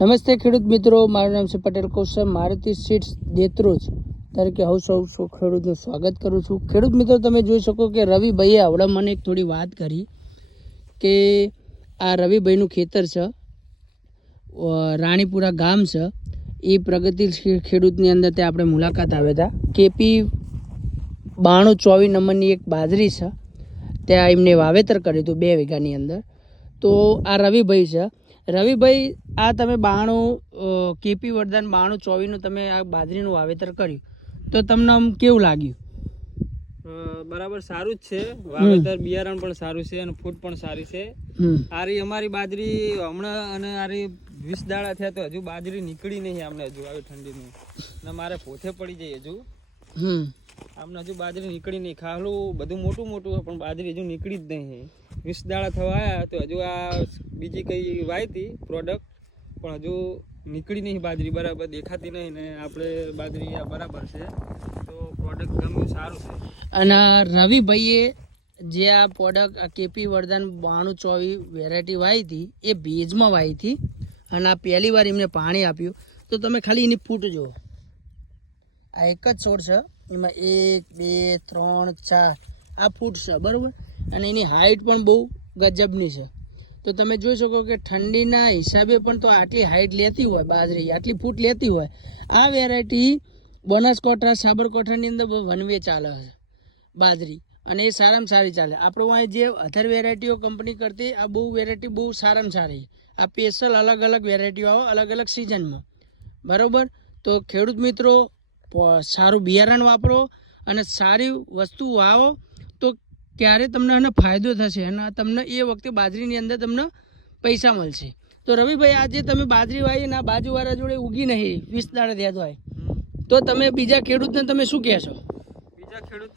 નમસ્તે ખેડૂત મિત્રો, મારું નામ છે પટેલ કૌશલ. મારુતિ સીડ્સ દેત્રોજ તરીકે સૌ ખેડૂતનું સ્વાગત કરું છું. ખેડૂત મિત્રો, તમે જોઈ શકો કે રવિભાઈએ હમણાં મને એક થોડી વાત કરી કે આ રવિભાઈનું ખેતર છે, રાણીપુરા ગામ છે, એ પ્રગતિશીલ ખેડૂતની અંદર તે આપણે મુલાકાત આવ્યા હતા. KP 9224 નંબરની એક બાજરી છે, ત્યાં એમને વાવેતર કર્યું હતું 2 વીઘાની અંદર. તો આ રવિભાઈ છે. રવિભાઈ, આ તમે 92 KP વરદાન 9224 તમે આ બાજરીનું વાવેતર કર્યું, તો તમને આમ કેવું લાગ્યું? બરાબર, સારું જ છે. વાવેતર બિયારણ પણ સારું છે અને ફૂટ પણ સારી છે. આરી અમારી બાજરી હમણાં અને આરી 20 દાડા થયા તો હજુ બાજરી નીકળી નહીં આમને, હજુ આવી ઠંડીની ને મારે પોથે પડી જાય હજુ. આમને હજુ બાજરી નીકળી નહીં. ખાલું બધું મોટું મોટું પણ બાજરી હજુ નીકળી જ નહીં. 20 દાડા થવા આવ્યા તો હજુ આ બીજી કઈ વાવી હતી પ્રોડક્ટ, પણ હજુ નીકળી નહીં બાજરી, બરાબર દેખાતી નહીં ને આપણે બાજરી આ બરાબર છે. તો પ્રોડક્ટ ગમ્યું, સારું છે. અને રવિભાઈએ જે આ પ્રોડક્ટ આ KP વરદાન 9224 વેરાયટી વાવી હતી, એ ભેજમાં વાવી હતી અને આ પહેલી વાર એમને પાણી આપ્યું. તો તમે ખાલી એની ફૂટ જુઓ, આ એક જ છોડ છે, એમાં 1 2 3 4 આ ફૂટ છે, બરાબર. અને એની હાઇટ પણ બહુ ગજબની છે. તો તમે જોઈ શકો કે ઠંડીના હિસાબે પણ તો આટલી હાઇટ લેતી હોય બાજરી, આટલી ફૂટ લેતી હોય. આ વેરાયટી બનાસકાંઠા, સાબરકાંઠાની અંદર વનવે ચાલે છે બાજરી, અને એ સારામાં સારી ચાલે. આપણું અહીં જે અધર વેરાયટીઓ કંપની કરતી, આ બહુ વેરાયટી બહુ સારામાં સારી. આ સ્પેશિયલ અલગ અલગ વેરાયટીઓ આવે અલગ અલગ સિઝનમાં, બરાબર. તો ખેડૂત મિત્રો, સારું બિયારણ વાપરો અને સારી વસ્તુ વાવો, તો ક્યારે તમને આનો ફાયદો થશે અને તમને એ વખતે બાજરીની અંદર તમને પૈસા મળશે. તો રવિભાઈ, આજે તમે બાજરી વાવી અને આ બાજુવાળા જોડે ઉગી નહીં 20 દાડા થયા હોય, તો તમે બીજા ખેડૂતને તમે શું કહેશો? બીજા ખેડૂતને